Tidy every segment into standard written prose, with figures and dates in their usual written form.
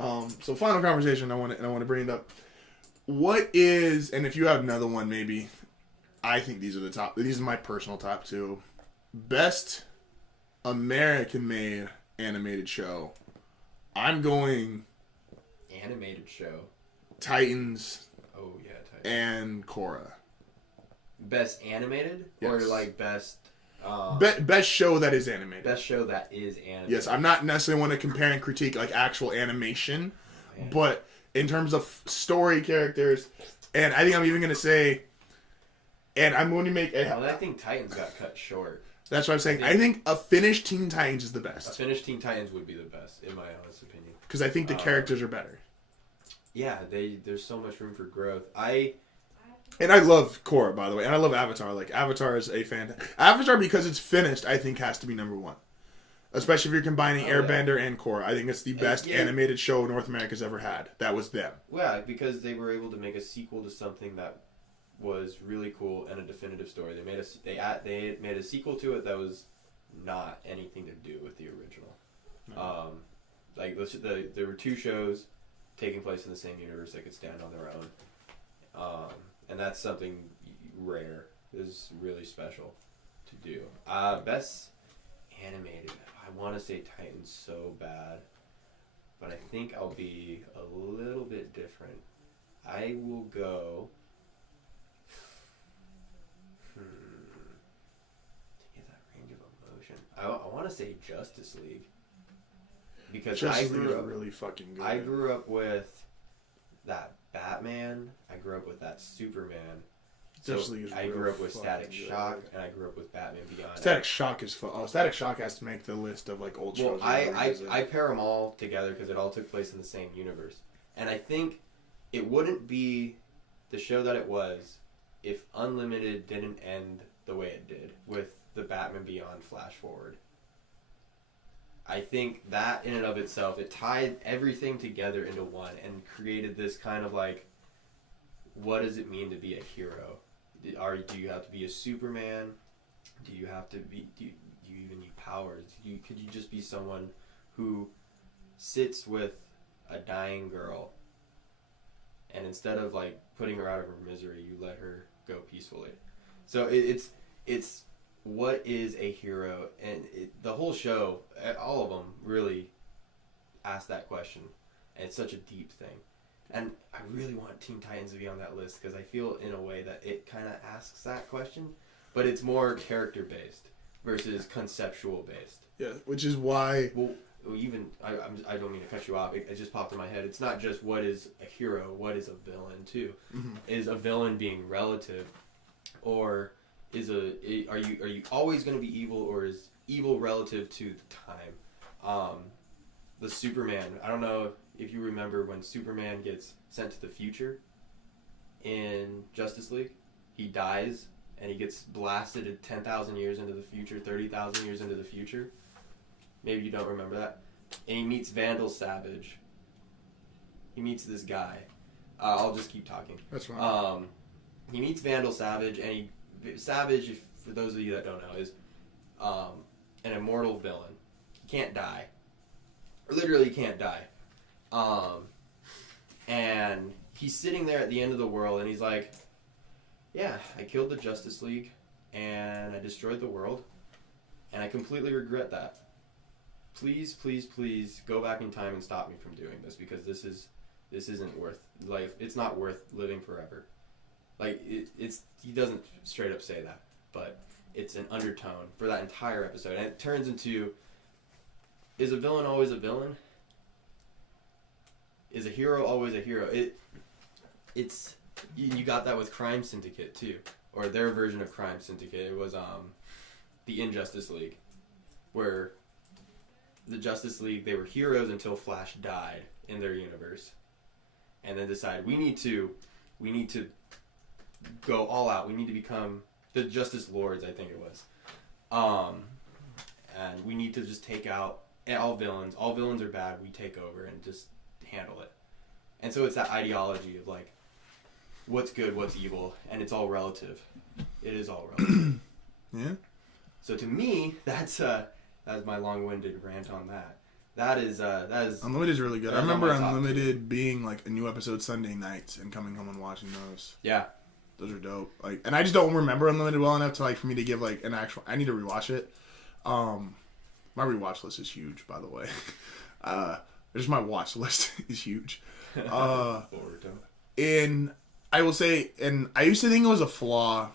So final conversation. I want to bring it up. What is, and if you have another one, maybe. I think these are the top. These are my personal top two. Best American-made animated show. I'm going animated show. Titans. Oh yeah, Titans. And Korra. Best animated, yes. Or like best. Best show that is animated. Best show that is animated. Yes, I'm not necessarily want to compare and critique like actual animation, but in terms of story, characters, and I think I'm even going to say, and I'm going to make. Well, I think Titans got cut short. That's what I'm saying. I think a finished Teen Titans is the best. A finished Teen Titans would be the best, in my honest opinion. Because I think the characters are better. Yeah, there's so much room for growth. And I love Korra, by the way, and I love Avatar. Like, Avatar is a Avatar, because it's finished, I think has to be number one. Especially if you're combining Airbender and Korra. I think it's the best animated show North America's ever had. That was them. Yeah, because they were able to make a sequel to something that was really cool and a definitive story. They made a sequel to it that was not anything to do with the original. No. There were two shows taking place in the same universe that could stand on their own. And that's something rare. It is really special to do. Best animated. I want to say Titans so bad, but I think I'll be a little bit different. I will go. To get that range of emotion, I want to say Justice League, because Justice League is really fucking good. I grew up with that Batman. I grew up with that Superman. So I grew up with Static Shock, and I grew up with Batman Beyond. Static Shock is fun. Oh, Static Shock has to make the list of like old shows. Well, I pair them all together because it all took place in the same universe, and I think it wouldn't be the show that it was if Unlimited didn't end the way it did with the Batman Beyond flash forward. I think that in and of itself, it tied everything together into one and created this kind of like, what does it mean to be a hero? Do you have to be a Superman? Do you have to be? Do you even need powers? Could you just be someone who sits with a dying girl, and instead of like putting her out of her misery, you let her go peacefully? So it's what is a hero, and the whole show, all of them really ask that question, and it's such a deep thing. And I really want Teen Titans to be on that list because I feel in a way that it kind of asks that question, but it's more character based versus conceptual based. Yeah, which is why. Well, even I don't mean to cut you off. It just popped in my head. It's not just what is a hero, what is a villain too. Mm-hmm. Is a villain being relative, or are you always going to be evil, or is evil relative to the time? The Superman. I don't know if you remember when Superman gets sent to the future in Justice League. He dies and he gets blasted 10,000 years into the future, 30,000 years into the future. Maybe you don't remember that. And he meets Vandal Savage. He meets this guy. I'll just keep talking. That's fine. He meets Vandal Savage, and Savage, for those of you that don't know, is an immortal villain. He can't die. Or literally can't die. And he's sitting there at the end of the world, and he's like, yeah, I killed the Justice League, and I destroyed the world, and I completely regret that. Please, please, please go back in time and stop me from doing this, because this isn't worth life. It's not worth living forever. Like, he doesn't straight up say that, but it's an undertone for that entire episode, and it turns into, is a villain always a villain? Is a hero always a hero? It's you got that with Crime Syndicate too, or their version of Crime Syndicate. It was the Injustice League, where the Justice League, they were heroes until Flash died in their universe, and then decided we need to go all out. We need to become the Justice Lords, I think it was, and we need to just take out all villains. All villains are bad. We take over and just handle it. And so it's that ideology of like, what's good, what's evil, and it's all relative. It is all relative. Yeah. So to me, that's my long-winded rant on that. That is Unlimited is really good. I That's on remember my top Unlimited being like a new episode Sunday nights and coming home and watching those. yeah. Those are dope. Like, and I just don't remember Unlimited well enough to like for me to give like an actual. I need to rewatch it. My rewatch list is huge, by the way. Just my watch list is huge. And I will say, and I used to think it was a flaw,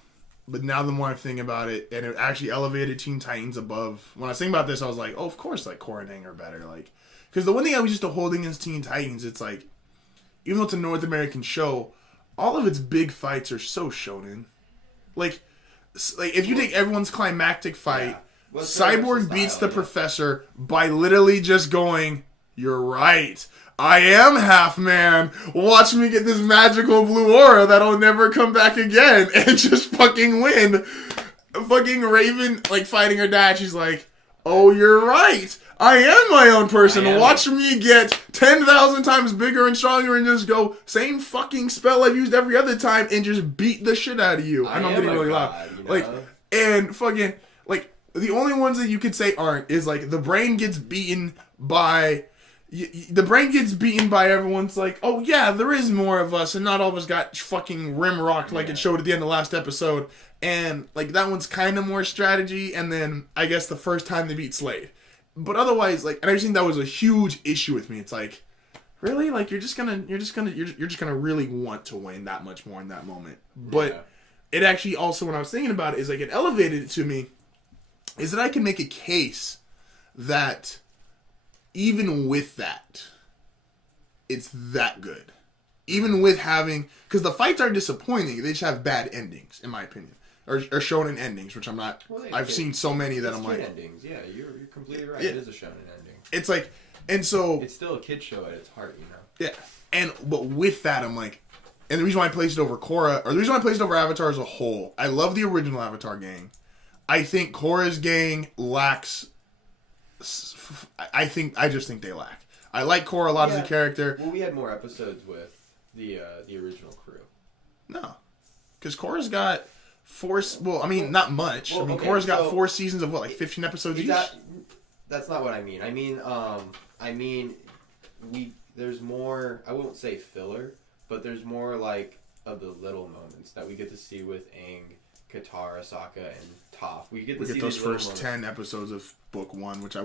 but now the more I'm thinking about it, and it actually elevated Teen Titans above. When I was thinking about this, I was like, oh, of course, like Korra and Aang are better. Like, because the one thing I was used to holding against Teen Titans, it's like, even though it's a North American show, all of its big fights are so shonen. Like if you take everyone's climactic fight, Yeah. Well, Cyborg beats the Professor by literally just going, "You're right. I am half man. Watch me get this magical blue aura that'll never come back again," and just fucking win. Fucking Raven, like, fighting her dad, she's like, "Oh, you're right. I am my own person. Watch me get 10,000 times bigger and stronger and just go, same fucking spell I've used every other time and just beat the shit out of you." I know I'm getting really loud. You know? Like, and fucking, like, the only ones that you could say aren't is, like, the brain gets beaten by... The brain gets beaten by everyone's like, oh yeah, there is more of us, and not all of us got fucking rimrocked like it showed at the end of the last episode. And, like, that one's kind of more strategy, and then, I guess, the first time they beat Slade. But otherwise, like, and I just think that was a huge issue with me. It's like, really? Like, you're just gonna really want to win that much more in that moment. But it actually also, when I was thinking about it, is like, it elevated it to me, is that I can make a case that even with that, it's that good. Even with having, because the fights are disappointing, they just have bad endings, in my opinion. Or shonen endings, which I'm not. Well, I've seen so many that I'm like. Endings, yeah, you're completely right. It is a shonen ending. It's like, and so it's still a kid show at its heart, you know. Yeah, but with that, I'm like, and the reason why I placed it over Korra, or the reason why I placed it over Avatar as a whole, I love the original Avatar gang. I think Korra's gang lacks. I just think they lack. I like Korra a lot as a character. Well, we had more episodes with the original crew. No, because Korra's got. Not much. Well, Korra's got 4 seasons of 15 episodes each? That's not what I mean. I mean, there's more, I won't say filler, but there's more, like, of the little moments that we get to see with Aang, Katara, Sokka, and Toph. We get those first 10 episodes of Book 1, which I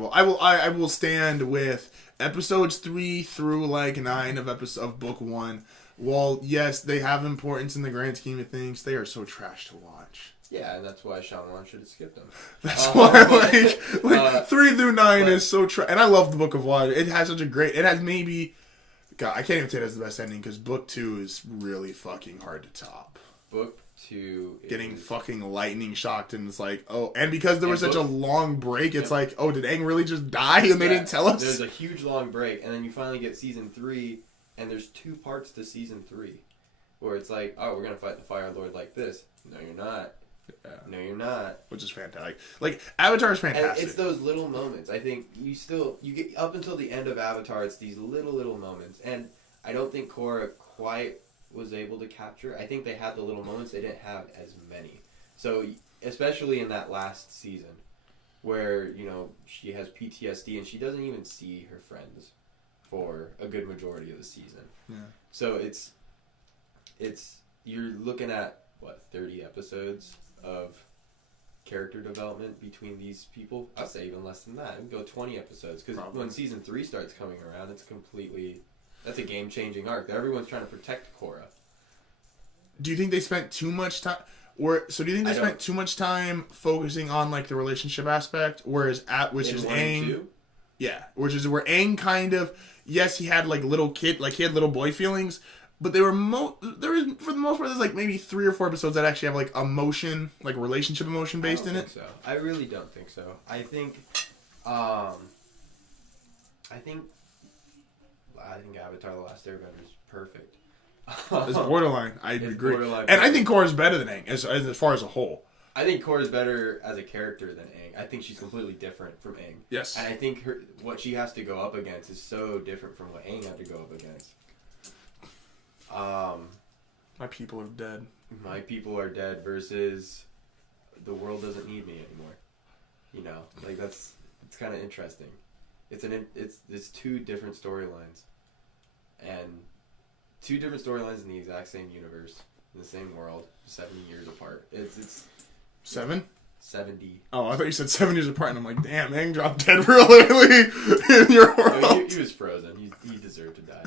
will stand with episodes 3 through, 9 of Book 1. While, yes, they have importance in the grand scheme of things, they are so trash to watch. Yeah, and that's why Shyamalan should have skipped them. That's why, 3 through 9 is so trash. And I love the Book of Water. It has such a great... It has maybe... God, I can't even say it has the best ending, because Book 2 is really fucking hard to top. Book 2 Getting fucking lightning shocked, and it's like, oh... And because there was such a long break, it's like, oh, did Aang really just die, and they didn't tell us? There's a huge long break, and then you finally get Season 3... And there's 2 parts to Season 3. Where it's like, oh, we're going to fight the Fire Lord like this. No, you're not. Yeah. No, you're not. Which is fantastic. Like, Avatar is fantastic. And it's those little moments. I think you get up until the end of Avatar, it's these little moments. And I don't think Korra quite was able to capture. I think they had the little moments. They didn't have as many. So, especially in that last season, where, she has PTSD and she doesn't even see her friends for a good majority of the season. Yeah. So it's you're looking at 30 episodes of character development between these people. I'd say even less than that. We'd go 20 episodes, because when Season 3 starts coming around, that's a game-changing arc. Everyone's trying to protect Korra. Do you think they spent too much time? Do you think they spent too much time focusing on the relationship aspect, which is Aang? Yeah, which is where Aang kind of, yes, he had little boy feelings, but they were for the most part, there's maybe 3 or 4 episodes that actually have emotion, relationship emotion based in it. So I really don't think so. I think Avatar: The Last Airbender is perfect. It's borderline. I agree, borderline and I think Korra's better than Aang as far as a whole. I think Korra's better as a character than Aang. I think she's completely different from Aang. Yes. And I think what she has to go up against is so different from what Aang had to go up against. My people are dead. My people are dead versus the world doesn't need me anymore. It's kind of interesting. It's two different storylines, and two different storylines in the exact same universe, in the same world, 70 years apart. It's 7? 70. Oh, I thought you said 7 years apart, and I'm like, damn, Aang dropped dead real early in your world. No, he was frozen. He deserved to die.